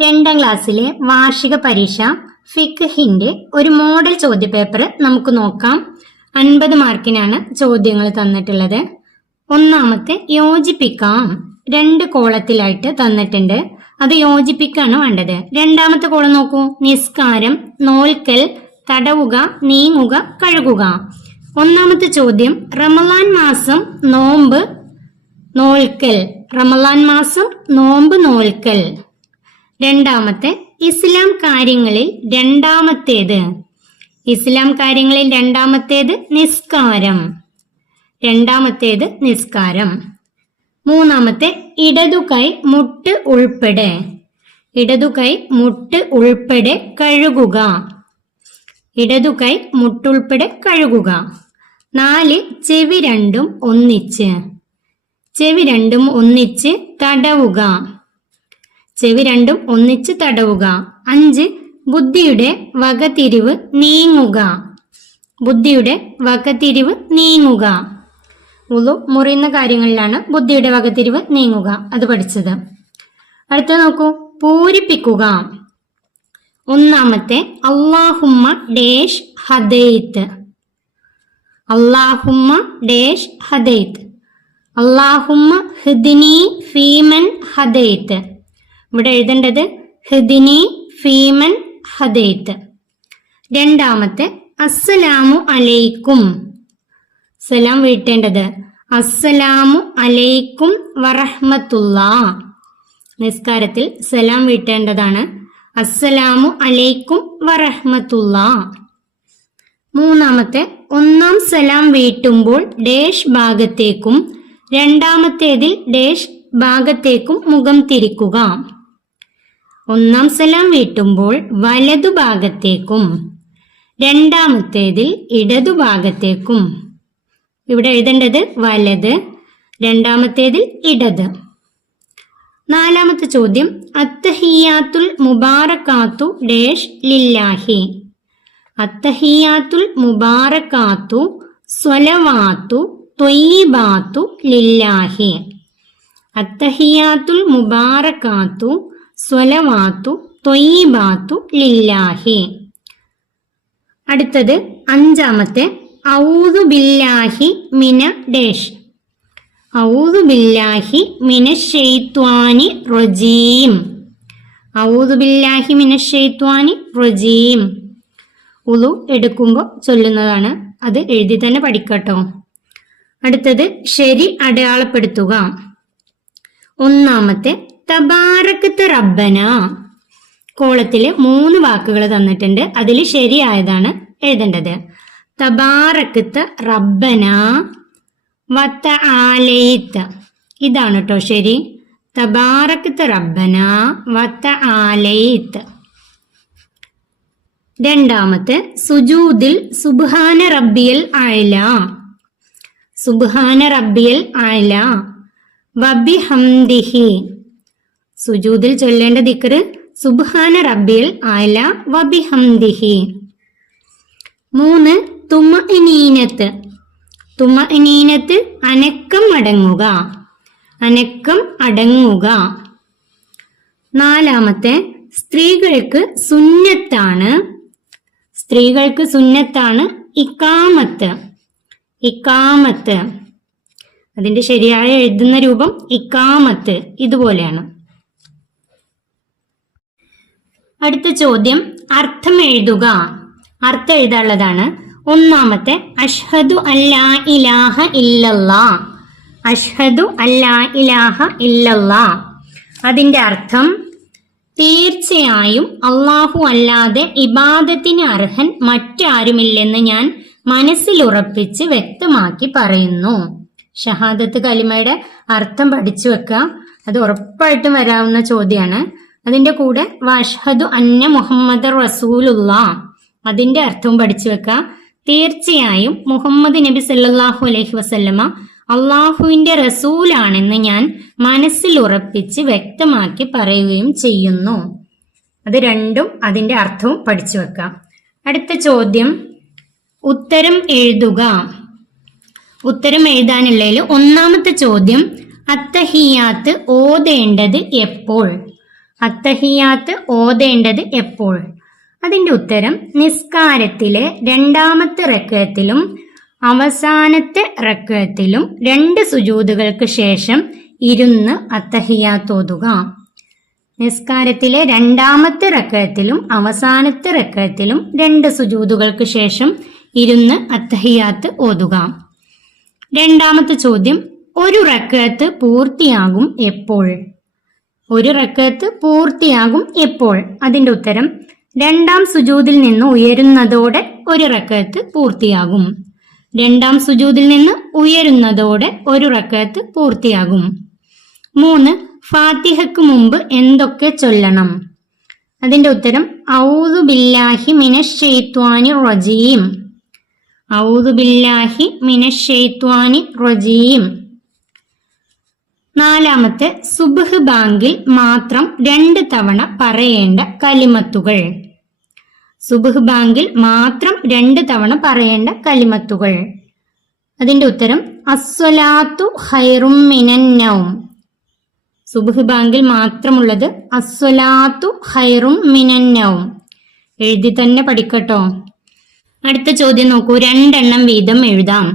2ാം ക്ലാസ്സിലെ വാർഷിക പരീക്ഷ ഫിഖ്ഹിന്റെ ഒരു മോഡൽ ചോദ്യപേപ്പർ നമുക്ക് നോക്കാം. 50 മാർക്കിനാണ് ചോദ്യങ്ങൾ തന്നിട്ടുള്ളത്. ഒന്നാമത്തെ യോജിപ്പിക്കാം, 2 കോളത്തിലായിട്ട് തന്നിട്ടുണ്ട്. അത് യോജിപ്പിക്കാണ് വേണ്ടത്. രണ്ടാമത്തെ കോളം നോക്കൂ, നിസ്കാരം, നോൽക്കൽ, തടവുക, നീങ്ങുക, കഴുകുക. ഒന്നാമത്തെ ചോദ്യം റമളാൻ മാസം നോമ്പ് നോൽക്കൽ, റമളാൻ മാസം നോമ്പ് നോൽക്കൽ. രണ്ടാമത്തെ ഇസ്ലാം കാര്യങ്ങളിൽ രണ്ടാമത്തേത്, ഇസ്ലാം കാര്യങ്ങളിൽ രണ്ടാമത്തേത് നിസ്കാരം, രണ്ടാമത്തേത് നിസ്കാരം. മൂന്നാമത്തെ ഇടതുകൈ മുട്ട് ഉൾപ്പെടെ, ഇടതുകൈ മുട്ട് ഉൾപ്പെടെ കഴുകുക, ഇടതുകൈ മുട്ടുൾപ്പെടെ കഴുകുക. 4 ചെവി രണ്ടും ഒന്നിച്ച്, ചെവി രണ്ടും ഒന്നിച്ച് തടവുക, ചെവി രണ്ടും ഒന്നിച്ച് തടവുക. 5 ബുദ്ധിയുടെ വകതിരിവ് നീങ്ങുക, ബുദ്ധിയുടെ വകതിരിവ് നീങ്ങുക. ഉളു മുറിയുന്ന കാര്യങ്ങളിലാണ് ബുദ്ധിയുടെ വകതിരിവ് നീങ്ങുക, അത് പഠിച്ചത്. അടുത്ത നോക്കൂ, പൂരിപ്പിക്കുക. ഒന്നാമത്തെ അല്ലാഹുമ്മ ഡേഷ് ഹദൈത്ത്, അല്ലാഹുമ്മ ഡേഷ് ഹദൈത്ത്, അല്ലാഹുമ്മ ഹിദ്നി ഫീമൻ ഹദൈത്ത്. ഇവിടെ എഴുതേണ്ടത് ഹിദ്നി ഫീമൻ ഹദൈത്ത്. രണ്ടാമത്തെ അസ്സലാമു അലൈക്കും, സലാം വീട്ടേണ്ടത് അസ്സലാമു അലൈക്കും വറഹ്മത്തുള്ളാ. നിസ്കാരത്തിൽ സലാം വീട്ടേണ്ടതാണ് അസ്സലാമു അലൈക്കും വറഹ്മത്തുള്ളാ. മൂന്നാമത്തെ ഒന്നാം സലാം വീട്ടുമ്പോൾ ഡേഷ് ഭാഗത്തേക്കും രണ്ടാമത്തേതിൽ ഡേഷ് ഭാഗത്തേക്കും മുഖം തിരിക്കുക. ഒന്നാം സലാം വീട്ടുമ്പോൾ വലതുഭാഗത്തേക്കും രണ്ടാമത്തേതിൽ ഇടതുഭാഗത്തേക്കും. ഇവിടെ എഴുതേണ്ടത് വലത്, രണ്ടാമത്തേതിൽ ഇടത്. നാലാമത്തെ ചോദ്യം അത്തഹിയാത്തുൽ മുബാറക്കാത്തു ഡേഷ് ലില്ലാഹി, അത്തഹിയാത്തുൽ മുബാറക്കാത്തു സ്വലവാത്തു ത്വയ്യിബാത്തു ലില്ലാഹി, അത്തഹിയാത്തുൽ മുബാറക്കാത്തു സ്വലവാത്തു ത്വയ്യിബാത്തു ലില്ലാഹി. അടുത്തത് 5ാമത്തെ ഔദു ബില്ലാഹി മിന ഡേഷ്, ഔദു ബില്ലാഹി മിനശ്ശൈത്വാനി റജീം, ഔദു ബില്ലാഹി മിനശ്ശൈത്വാനി റജീം. ഉളു എടുക്കുമ്പോൾ ചൊല്ലുന്നതാണ്, അത് എഴുതി തന്നെ പഠിക്കട്ടോ. അടുത്തത് ശരി അടയാളപ്പെടുത്തുക. ഒന്നാമത്തെ തബാറക്കത്ത് റബ്ബന, കോളത്തില് 3 വാക്കുകൾ തന്നിട്ടുണ്ട്, അതിൽ ശരിയായതാണ് എഴുതേണ്ടത്. തബാറക്കത്ത് റബ്ബന വതആലൈത്ത്, ഇതാണ് കേട്ടോ ശരി. തബാറക്കത്ത് റബ്ബന വതആലൈത്ത്. രണ്ടാമത്തെ സുജൂദിൽ സുബ്ഹാന റബ്ബിയൽ അഅല, സുബ്ഹാന റബ്ബിയൽ അഅല വബിഹംദിഹി. സുജൂദിൽ ചൊല്ലേണ്ട ദിക്ർ സുബ്ഹാന റബ്ബിയൽ അഅല വബിഹംദിഹി. 3 തുമഇനീനത്ത്, തുമഇനീനത്ത് അനക്കം അടങ്ങുക, അനക്കം അടങ്ങുക. 4ാമത്തെ സ്ത്രീകൾക്ക് സുന്നത്താണ്, സ്ത്രീകൾക്ക് സുന്നത്താണ് ഇഖാമത്ത്, ഇഖാമത്ത്. അതിന്റെ ശരിയായ എഴുതുന്ന രൂപം ഇഖാമത്ത്, ഇതുപോലെയാണ്. അടുത്ത ചോദ്യം അർത്ഥം എഴുതുക, അർത്ഥം എഴുതാനുള്ളതാണ്. ഒന്നാമത്തെ അഷ്ഹദു അല്ലാ ഇലാഹ ഇല്ലല്ലാ, അഷ്ഹദു അല്ലാ ഇലാഹ ഇല്ലല്ലാ. അതിന്റെ അർത്ഥം തീർച്ചയായും അള്ളാഹു അല്ലാതെ ഇബാദത്തിന് അർഹൻ മറ്റാരുമില്ലെന്ന് ഞാൻ മനസ്സിലുറപ്പിച്ച് വ്യക്തമാക്കി പറയുന്നു. ഷഹാദത്ത് കലിമയുടെ അർത്ഥം പഠിച്ചു വെക്കുക, അത് ഉറപ്പായിട്ടും വരാവുന്ന ചോദ്യമാണ്. അതിന്റെ കൂടെ വഅഷ്ഹദു അന്ന മുഹമ്മദ് റസൂലുള്ളാ, അതിന്റെ അർത്ഥവും പഠിച്ചു വെക്കുക. തീർച്ചയായും മുഹമ്മദ് നബി സല്ലല്ലാഹു അലൈഹി വസല്ലമ അള്ളാഹുവിന്റെ റസൂലാണെന്ന് ഞാൻ മനസ്സിൽ ഉറപ്പിച്ച് വ്യക്തമാക്കി പറയുകയും ചെയ്യുന്നു. അത് രണ്ടും അതിന്റെ അർത്ഥവും പഠിച്ചു വെക്കാം. അടുത്ത ചോദ്യം ഉത്തരം എഴുതുക. ഉത്തരം എഴുതാനുള്ളതിൽ ഒന്നാമത്തെ ചോദ്യം അത്തഹിയാത്ത് ഓതേണ്ടത് എപ്പോൾ, അത്തഹിയാത്ത് ഓതേണ്ടത് എപ്പോൾ? അതിന്റെ ഉത്തരം നിസ്കാരത്തിലെ രണ്ടാമത്തെ റക്അത്തിലും അവസാനത്തെ റക്അത്തിലും 2 സുജൂദുകൾക്ക് ശേഷം ഇരുന്ന് അത്തഹിയാത്ത് ഓതുക. നിസ്കാരത്തിലെ രണ്ടാമത്തെ റക്അത്തിലും അവസാനത്തെ റക്അത്തിലും 2 സുജൂദുകൾക്ക് ശേഷം ഇരുന്ന് അത്തഹിയാത്ത് ഓതുക. രണ്ടാമത്തെ ചോദ്യം, ഒരു റക്അത്ത് പൂർത്തിയാകും എപ്പോൾ? ഒരു റക്അത്ത് പൂർത്തിയാകും എപ്പോൾ? അതിന്റെ ഉത്തരം രണ്ടാം സുജൂദിൽ നിന്ന് ഉയരുന്നതോടെ ഒരു റക്അത്ത് പൂർത്തിയാകും. രണ്ടാം സുജൂദിൽ നിന്ന് ഉയരുന്നതോടെ ഒരു റക്അത്ത് പൂർത്തിയാകും. 3. ഫാത്തിഹയ്ക്ക് മുമ്പ് എന്തൊക്കെ ചൊല്ലണം? അതിന്റെ ഉത്തരം ഔദു ബില്ലാഹി മിനശ് ശൈത്വാനിർ റജീം. ഔദു ബില്ലാഹി മിനശ് ശൈത്വാനിർ റജീം. 4. സുബ്ഹ് ബാങ്കിൽ മാത്രം 2 തവണ പറയേണ്ട കലിമത്തുകൾ. സുബ്ഹ് ബാങ്കിൽ മാത്രം 2 തവണ പറയേണ്ട കലിമത്തുകൾ. അതിന്റെ ഉത്തരം അസ്സലാത്തു ഖൈറും മിനൻ നൗം. സുബ്ഹ് ബാങ്കിൽ മാത്രമുള്ളത് അസ്സലാത്തു ഖൈറും മിനൻ നൗം. എഴുതി തന്നെ പഠിക്കട്ടോ. അടുത്ത ചോദ്യം നോക്കൂ, 2 എണ്ണം വീതം എഴുതാം.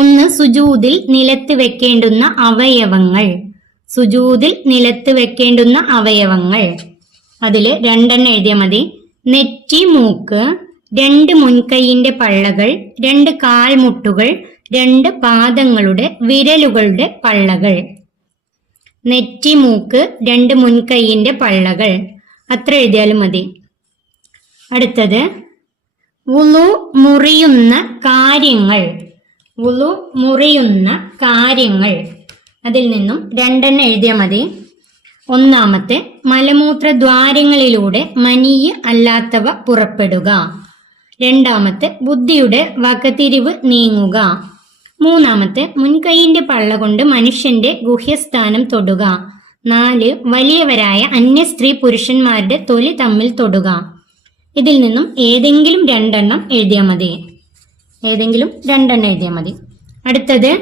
1. സുജൂദിൽ നിലത്ത് വെക്കേണ്ടുന്ന അവയവങ്ങൾ. സുജൂദിൽ നിലത്ത് വെക്കേണ്ടുന്ന അവയവങ്ങൾ. അതില് 2 എണ്ണം എഴുതിയാൽ മതി. നെറ്റി, മൂക്ക്, 2 മുൻകൈയിന്റെ പള്ളകൾ, 2 കാൽമുട്ടുകൾ, 2 പാദങ്ങളുടെ വിരലുകളുടെ പള്ളകൾ. നെറ്റി, മൂക്ക്, 2 മുൻകൈയിന്റെ പള്ളകൾ. അത്ര എഴുതിയാലും മതി. അടുത്തത് വുളു മുറിയുന്ന കാര്യങ്ങൾ. വുളു മുറിയുന്ന കാര്യങ്ങൾ. അതിൽ നിന്നും 2 എണ്ണം എഴുതിയാൽ മതി. 1. മലമൂത്ര ദ്വാരങ്ങളിലൂടെ മനീയ് അല്ലാത്തവ പുറപ്പെടുക. 2. ബുദ്ധിയുടെ വകതിരിവ് നീങ്ങുക. 3. മുൻകൈയിന്റെ പള്ള കൊണ്ട് മനുഷ്യന്റെ ഗുഹ്യസ്ഥാനം തൊടുക. 4. വലിയവരായ അന്യ സ്ത്രീ പുരുഷന്മാരുടെ തൊലി തമ്മിൽ തൊടുക. ഇതിൽ നിന്നും ഏതെങ്കിലും 2 എണ്ണം എഴുതിയാൽ മതി. ഏതെങ്കിലും 2 എണ്ണം എഴുതിയാൽ മതി. അടുത്തത്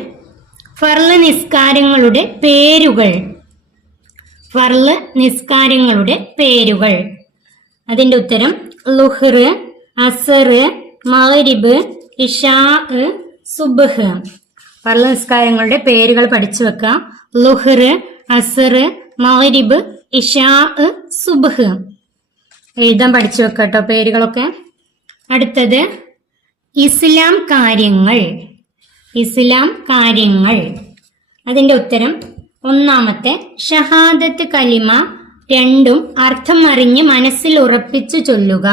ഫർള് നിസ്കാരങ്ങളുടെ പേരുകൾ. ഫർള് നിസ്കാരങ്ങളുടെ പേരുകൾ. അതിന്റെ ഉത്തരം ളുഹ്ർ, അസർ, മഗ്രിബ്, ഇശാ, സുബ്ഹ്. ഫർള് നിസ്കാരങ്ങളുടെ പേരുകൾ പഠിച്ചു വെക്കുക. ളുഹ്ർ, അസർ, മഗ്രിബ്, ഇശാ, സുബ്ഹ്. എഴുതാൻ പഠിച്ചു വെക്കട്ടോ പേരുകളൊക്കെ. അടുത്തത് ഇസ്ലാം കാര്യങ്ങൾ. ഇസ്ലാം കാര്യങ്ങൾ. അതിന്റെ ഉത്തരം 1. ഷഹാദത്ത് കലിമ 2 അർത്ഥം അറിഞ്ഞ് മനസ്സിൽ ഉറപ്പിച്ചു ചൊല്ലുക.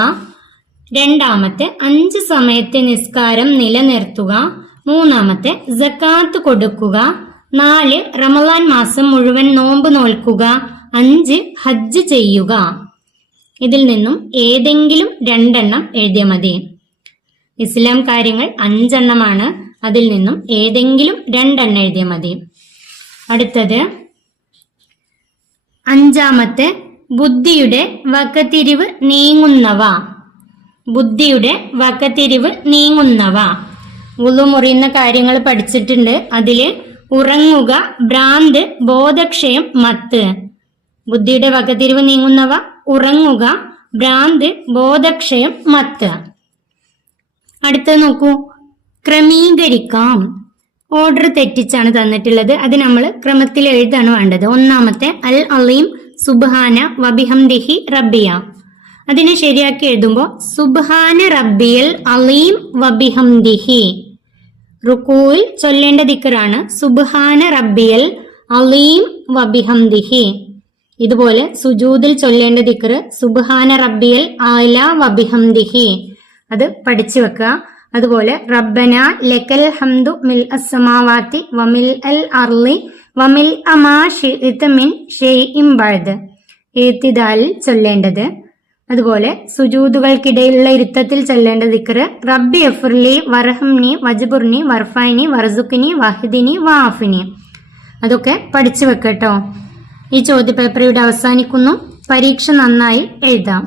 2. 5 സമയത്തെ നിസ്കാരം നിലനിർത്തുക. 3. സക്കാത്ത് കൊടുക്കുക. 4. റമളാൻ മാസം മുഴുവൻ നോമ്പ് നോൽക്കുക. 5. ഹജ്ജ് ചെയ്യുക. ഇതിൽ നിന്നും ഏതെങ്കിലും 2 എണ്ണം എഴുതിയാൽ മതി. ഇസ്ലാം കാര്യങ്ങൾ 5 എണ്ണമാണ്. അതിൽ നിന്നും ഏതെങ്കിലും 2 എണ്ണം എഴുതിയാൽ മതി. അടുത്തത് 5. ബുദ്ധിയുടെ വകതിരിവ് നീങ്ങുന്നവ. ബുദ്ധിയുടെ വകതിരിവ് നീങ്ങുന്നവ. വുളു മുറിയുന്ന കാര്യങ്ങൾ പഠിച്ചിട്ടുണ്ട്. അതില് ഉറങ്ങുക, ഭ്രാന്ത്, ബോധക്ഷയം, മത്ത്. ബുദ്ധിയുടെ വകതിരിവ് നീങ്ങുന്നവ ഉറങ്ങുക, ഭ്രാന്ത്, ബോധക്ഷയം, മത്ത്. അടുത്തത് നോക്കൂ, ക്രമീകരിക്കാം. ഓർഡർ തെറ്റിച്ചാണ് തന്നിട്ടുള്ളത്. അത് നമ്മൾ ക്രമത്തിൽ എഴുതാണ് വേണ്ടത്. 1. അൽ അലീം സുബ്ഹാന വബിഹംദിഹി റബ്ബിയ. അതിനെ ശരിയാക്കി എഴുതുമ്പോൾ സുബ്ഹാന റബ്ബിയൽ അലീം വബിഹംദിഹി. റുകൂയിൽ ചൊല്ലേണ്ട ദിക്റാണ് സുബ്ഹാന റബ്ബിയൽ അലീം വബിഹംദിഹി. ഇതുപോലെ സുജൂദിൽ ചൊല്ലേണ്ട ദിക്ർ സുബ്ഹാന റബ്ബിയൽ ആല വബിഹംദിഹി. അത് പഠിച്ചു വെക്കുക. അതുപോലെ റബ്ബന ലക്കൽ ഹംദു മിൽ അസ്സമാവാതി വമിൽ അൽ അർളി വമിൽ അമാ ശിഇത മിൻ ഷൈഇൻ ബഅദ്. ഇത്തിദാലിൽ ചൊല്ലേണ്ടത്. അതുപോലെ സുജൂദുകൾക്കിടയിലുള്ള ഇരുത്തത്തിൽ ചൊല്ലേണ്ട ദിക്ർ റബ്ബി ഗഫ്ർലി വർഹംനി വജ്ബുർനി വർഫൈനി വർസുഖ്നി വഹ്ദിനി വആഫിനി. അതൊക്കെ പഠിച്ചു വെക്കട്ടോ. ഈ ചോദ്യപേപ്പർ ഇവിടെ അവസാനിക്കുന്നു. പരീക്ഷ നന്നായി എഴുതാം.